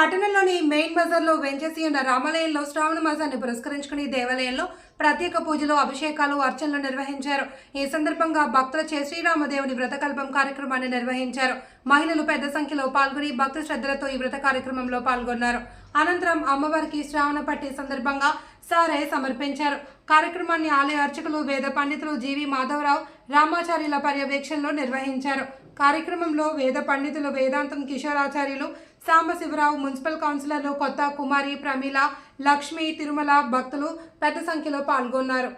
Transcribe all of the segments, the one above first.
పట్టణంలోని మెయిన్ బజార్లో వెంచేసి ఉన్న రామాలయంలో శ్రావణ మాసాన్ని పురస్కరించుకుని దేవాలయంలో ప్రత్యేక పూజలు, అభిషేకాలు, అర్చనలు నిర్వహించారు. ఈ సందర్భంగా భక్తులచే శ్రీరామదేవుని వ్రతకల్పం కార్యక్రమాన్ని నిర్వహించారు. మహిళలు పెద్ద సంఖ్యలో పాల్గొని భక్తి శ్రద్ధలతో ఈ వ్రత కార్యక్రమంలో పాల్గొన్నారు. అనంతరం అమ్మవారికి శ్రావణ పట్టి సందర్భంగా సారే సమర్పించారు. కార్యక్రమాన్ని ఆలయ అర్చకులు, వేద పండితులు జీవి మాధవరావు, రామాచార్యుల పర్యవేక్షణలో నిర్వహించారు. కార్యక్రమంలో వేద పండితులు వేదాంతం కిషోరాచార్యులు, సాంబశివరావు, మున్సిపల్ కౌన్సిలర్లు కొత్త కుమారి, ప్రమీల, లక్ష్మి, తిరుమల భక్తులు పెద్ద సంఖ్యలో పాల్గొన్నారు.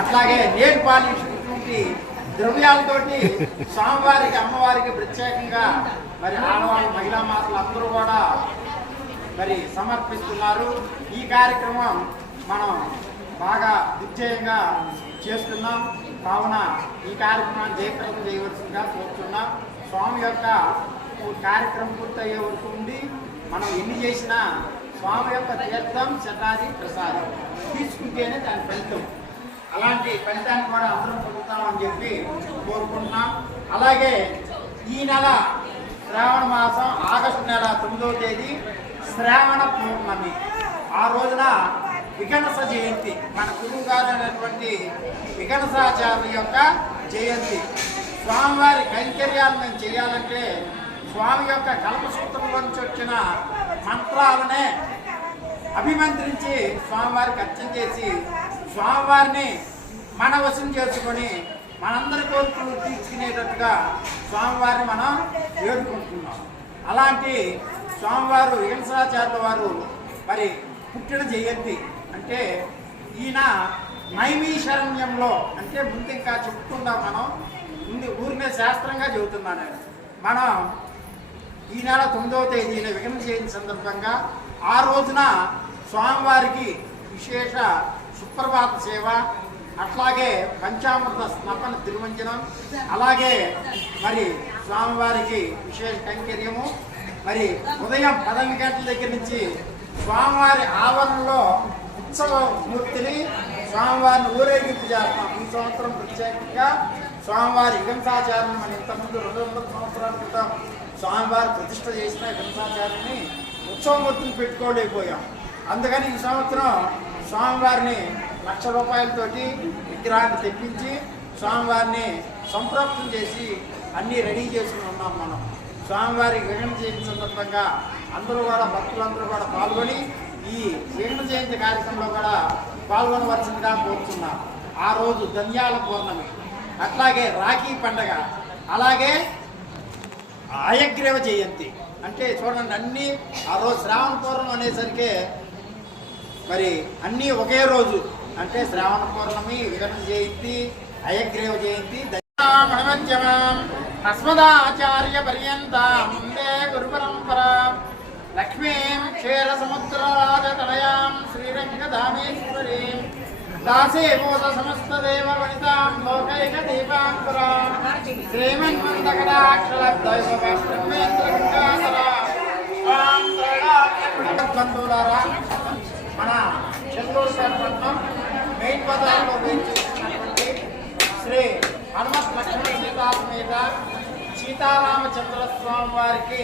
అట్లాగే నేల్ పాలిష్ ద్రవ్యాలతోటి స్వామివారికి, అమ్మవారికి ప్రత్యేకంగా మరి ఆడవాళ్ళు, మహిళా మాతలు అందరూ కూడా మరి సమర్పిస్తున్నారు. ఈ కార్యక్రమం మనం బాగా దిగ్విజయంగా చేస్తున్నాం. కావున ఈ కార్యక్రమాన్ని జయప్రదం చేయవలసిందిగా కోరుతున్నాం. స్వామి యొక్క కార్యక్రమం పూర్తయ్యే వరకు ఉండి మనం ఎన్ని చేసినా స్వామి యొక్క తీర్థం, శతాది, ప్రసాదం తీసుకుంటేనే దాని ఫలితం. అలాంటి ఫలితాన్ని కూడా అందరం పొందుతామని చెప్పి కోరుకుంటున్నాం. అలాగే ఈ నెల శ్రావణ మాసం ఆగస్టు నెల 9వ తేదీ శ్రావణ పౌర్ణమి. ఆ రోజున వికనస జయంతి, మన గురువు గారు అయినటువంటి వికనసాచార్యుల యొక్క జయంతి. స్వామివారి కైంకర్యాలు మేము చేయాలంటే స్వామి యొక్క కల్పసూత్రంలో నుంచి వచ్చిన మంత్రాలనే అభిమంత్రించి స్వామివారికి అర్చన చేసి స్వామివారిని మన వశం చేసుకొని మనందరి కోరికలు తీర్చుకునేటట్టుగా స్వామివారిని మనం వేడుకుంటున్నాం. అలాంటి స్వామివారు వికనసాచార్యుల వారు మరి పుట్టిన జయంతి అంటే ఈయన నైమిషారణ్యంలో, అంటే ముందు ఇంకా చెప్తున్నాం మనం, ముందు ఊరినే శాస్త్రంగా చెబుతున్నాను. మనం ఈ నెల 9వ తేదీన విఘ్న జయంతి సందర్భంగా ఆ రోజున స్వామివారికి విశేష సుప్రభాత సేవ, అట్లాగే పంచామృత స్నపన తిరుమంజనం, అలాగే మరి స్వామివారికి విశేష కైంకర్యము. మరి ఉదయం 11 గంటల దగ్గర నుంచి స్వామివారి ఆవరణలో ఉత్సవమూర్తిని స్వామివారిని ఊరేగింపు చేస్తాం. ఈ సంవత్సరం ప్రత్యేకంగా స్వామివారి హింసాచార్యం మన ఇంతకుముందు 200 సంవత్సరాల క్రితం స్వామివారి ప్రతిష్ట చేసిన హింసాచార్యాన్ని ఉత్సవమూర్తిని పెట్టుకోలేకపోయాం. అందుకని ఈ సంవత్సరం స్వామివారిని ₹1,00,000 విగ్రహాన్ని తెప్పించి స్వామివారిని సంప్రోక్షణ చేసి అన్నీ రెడీ చేసుకుని ఉన్నాం. మనం స్వామివారి విఘ్న జయంతి సందర్భంగా అందరూ కూడా భక్తులందరూ కూడా పాల్గొని ఈ విఘ్న జయంతి కార్యక్రమంలో కూడా పాల్గొనవలసిందిగా కోరుతున్నాం. ఆ రోజు ధన్యాల పౌర్ణమి, అట్లాగే రాఖీ పండగ, అలాగే హయగ్రీవ జయంతి. అంటే చూడండి, అన్నీ ఆ రోజు శ్రావణ పౌర్ణమి అనేసరికి మరి అన్నీ ఒకే రోజు. అంటే శ్రావణ పౌర్ణమి, విఘ్న జయంతి, హయగ్రీవ జయంతి. అస్మదాచార్య పర్యంతం వందే గురు పరంపరా. లక్ష్మీం క్షీర సముద్రరాజతనయాం శ్రీరంగధామేశ్వరీం దాసీభూత సమస్త దేవ వనితాం లోకైక దీపాంకురాం శ్రీమన్మందకటాక్షలబ్దైవభ్రమేంద్రకుండాసరా. మన చెల్లూరు పట్టణం మెయిన్ బజార్లో వేయించినటువంటి శ్రీ హనుమత్ లక్ష్మణ సీతాసమేత సీతారామచంద్ర స్వామి వారికి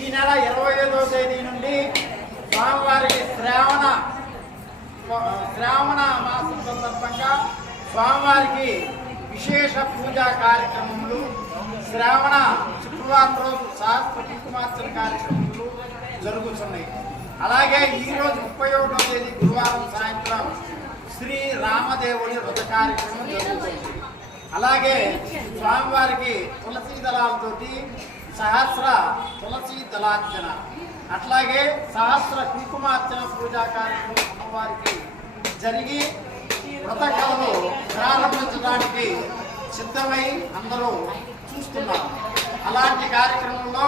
ఈ నెల 25వ తేదీ నుండి స్వామివారికి శ్రావణ మాసం సందర్భంగా స్వామివారికి విశేష పూజా కార్యక్రమములు, శ్రావణ శుక్రవారం రోజు సహస్ర కుంకుమార్చన కార్యక్రమాలు జరుగుతున్నాయి. అలాగే ఈరోజు 31వ తేదీ గురువారం సాయంత్రం శ్రీ రామదేవుని వ్రత కార్యక్రమం జరుగుతుంది. అలాగే స్వామివారికి తులసీ దళాలతోటి సహస్ర తులసీ దళార్చన, అట్లాగే సహస్ర కుంకుమార్చన పూజా కార్యక్రమం అమ్మవారికి జరిగి వ్రత కళను ప్రారంభించడానికి సిద్ధమై అందరూ చూస్తున్నారు. అలాంటి కార్యక్రమంలో